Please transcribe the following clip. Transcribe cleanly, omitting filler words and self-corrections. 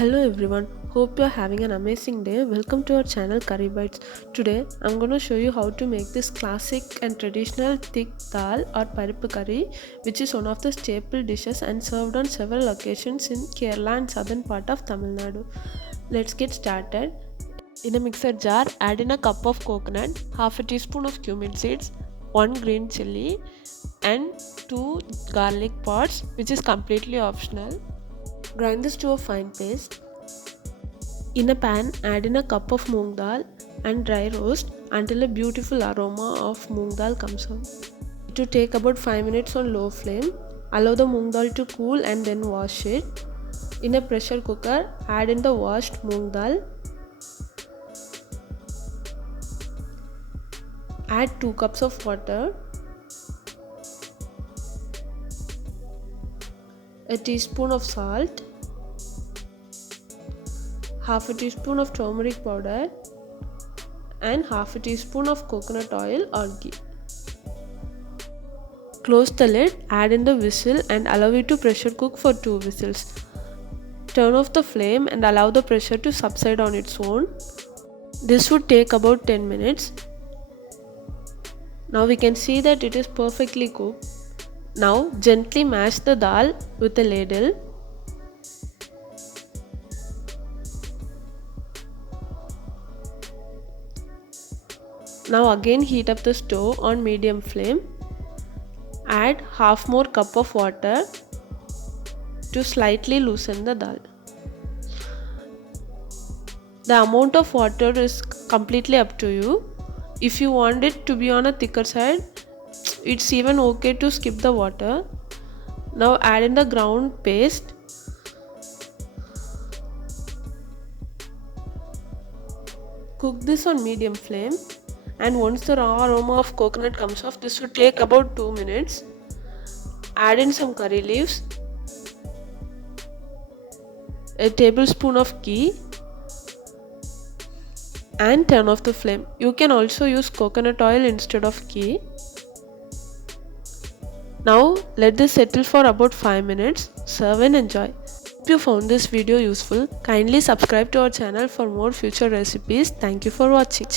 Hello everyone, hope you are having an amazing day. Welcome to our channel Curry Bites. Today I'm going to show you how to make this classic and traditional thick dal or Parippu Curry, which is one of the staple dishes and served on several occasions in Kerala and southern part of Tamil Nadu. Let's get started. In a mixer jar, add in a cup of coconut, half a teaspoon of cumin seeds, 1 green chilli and 2 garlic pods, which is completely optional. Grind this to a fine paste. In a pan, add in a cup of Moong Dal and dry roast until a beautiful aroma of Moong Dal comes out. To take about 5 minutes on low flame. Allow the Moong Dal to cool and then wash it. In a pressure cooker, add in the washed Moong Dal. Add 2 cups of water. A teaspoon of salt, half a teaspoon of turmeric powder and half a teaspoon of coconut oil or ghee. Close the lid, add in the whistle and allow it to pressure cook for 2 whistles. Turn off the flame and allow the pressure to subside on its own. This would take about 10 minutes. Now we can see that it is perfectly cooked. Now gently mash the dal with a ladle. Now again heat up the stove on medium flame. Add half more cup of water to slightly loosen the dal. The amount of water is completely up to you. If you want it to be on a thicker side, it's even okay to skip the water. Now add in the ground paste. Cook this on medium flame, and once the raw aroma of coconut comes off, this will take about 2 minutes. Add in some curry leaves, a tablespoon of ghee and turn off the flame. You can also use coconut oil instead of ghee. Now let this settle for about 5 minutes. Serve and enjoy. If you found this video useful, kindly subscribe to our channel for more future recipes. Thank you for watching.